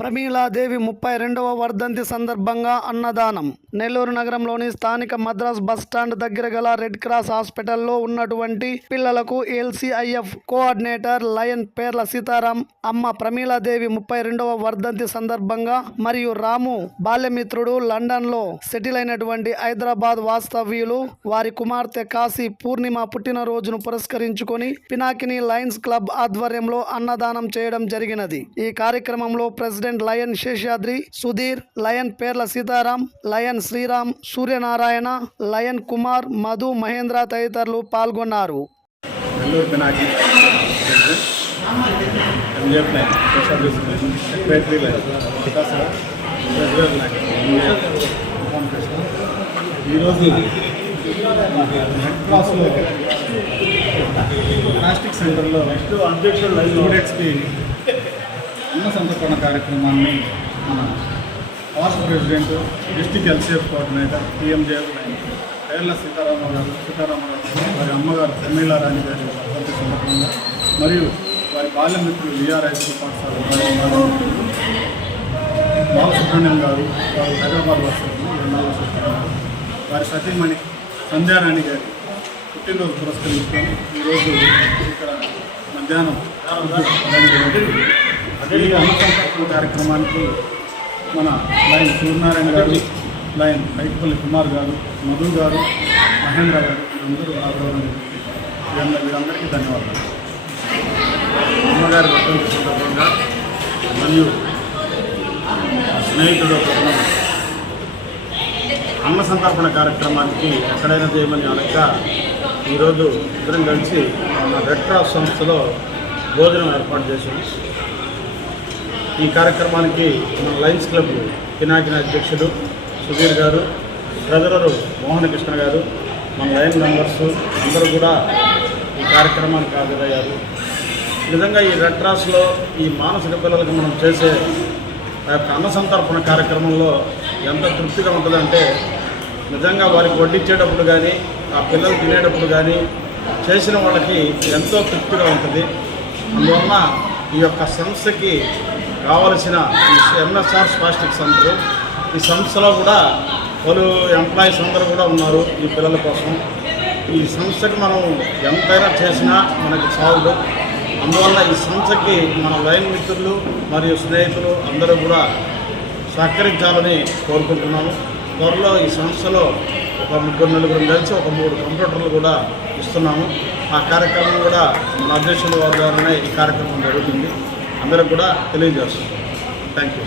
ప్రమీలాదేవి ముప్పై రెండవ వర్ధంతి సందర్భంగా అన్నదానం. నెల్లూరు నగరంలోని స్థానిక మద్రాస్ బస్ స్టాండ్ దగ్గర గల రెడ్ క్రాస్ హాస్పిటల్లో ఉన్నటువంటి పిల్లలకు LCIF coordinator lion Perla Sitaram అమ్మ ప్రమీలాదేవి ముప్పై రెండవ వర్ధంతి సందర్భంగా మరియు రాము బాల్యమిత్రుడు లండన్లో సెటిల్ అయినటువంటి హైదరాబాద్ వాస్తవ్యులు వారి కుమార్తె కాశీ పూర్ణిమ పుట్టినరోజును పురస్కరించుకొని పినాకిని లయన్స్ క్లబ్ ఆధ్వర్యంలో అన్నదానం చేయడం జరిగినది. ఈ కార్యక్రమంలో president lion Seshadri Sudheer lion Perla Sitaram lion Sriram Suryanarayana lion Kumar Madhu Mahendra తదితరులు పాల్గొన్నారు. ఈరోజు ప్లాస్టిక్ సెంటర్లో స్టూడెంట్స్కి అన్న సంతర్పణ కార్యక్రమాన్ని మన past president district LCF coordinator PMJF lion Perla Sitaramarao గారు సీతారామరావు వారి అమ్మగారు తమిళారాణి గారి వర్ధంతి సందర్భంగా మరియు వారి బాల్యమిత్రులు విఆర్ హై పాఠశాల బాలసుబ్రహ్మణ్యం గారు వారు హైదరాబాద్ వస్తారు వారి సతీమణి సంధ్యారాణి గారి పుట్టినరోజు పురస్కరించుకొని ఈరోజు ఇక్కడ మధ్యాహ్నం ఈ అన్న కార్యక్రమానికి మన లైన్ సూర్యనారాయణ గారు లైన్ రైతుపల్లి కుమార్ గారు మధు గారు మహేంద్ర గారు అందరూ ఆదరణ వీరందరికీ ధన్యవాదాలు. అమ్మగారి భక్తుల సందర్భంగా మరియు స్నేహితుడు అన్న సంతర్పణ కార్యక్రమానికి ఎక్కడైనా చేయమని అనక ఈరోజు ఇద్దరం కలిసి మన రెడ్ క్రాస్ సంస్థలో భోజనం ఏర్పాటు చేశాం ఈ కార్యక్రమానికి మన లయన్స్ క్లబ్ పినాకిన అధ్యక్షుడు సుధీర్ గారు ట్రెజరరు మోహన్ కృష్ణ గారు మన లయన్ మెంబర్స్ అందరూ కూడా ఈ కార్యక్రమానికి హాజరయ్యారు. నిజంగా ఈ రెడ్ క్రాస్లో ఈ మానసిక పిల్లలకు మనం చేసే ఆ యొక్క అన్న సంతర్పణ కార్యక్రమంలో ఎంత తృప్తిగా ఉంటుందంటే నిజంగా వారికి వడ్డించేటప్పుడు కానీ ఆ పిల్లలు తినేటప్పుడు కానీ చేసిన వాళ్ళకి ఎంతో తృప్తిగా ఉంటుంది. అందువలన ఈ యొక్క సంస్థకి కావలసిన ఈ ఎంఎస్ఆర్ స్పాస్టిక్ అందరూ ఈ సంస్థలో కూడా పలు ఎంప్లాయీస్ అందరూ కూడా ఉన్నారు ఈ పిల్లల కోసం. ఈ సంస్థకి మనం ఎంతైనా చేసినా మనకి చాలు. అందువల్ల ఈ సంస్థకి మన లైన్ మిత్రులు మరియు స్నేహితులు అందరూ కూడా సహకరించాలని కోరుకుంటున్నాము త్వరలో ఈ సంస్థలో ఒక ముగ్గురు నలుగురు కలిసి ఒక మూడు కంప్యూటర్లు కూడా ఇస్తున్నాము. ఆ కార్యక్రమం కూడా మన అధ్యక్షుల వారి ద్వారానే ఈ కార్యక్రమం జరుగుతుంది. అందరం కూడా తెలియజేస్తున్నాం. Thank you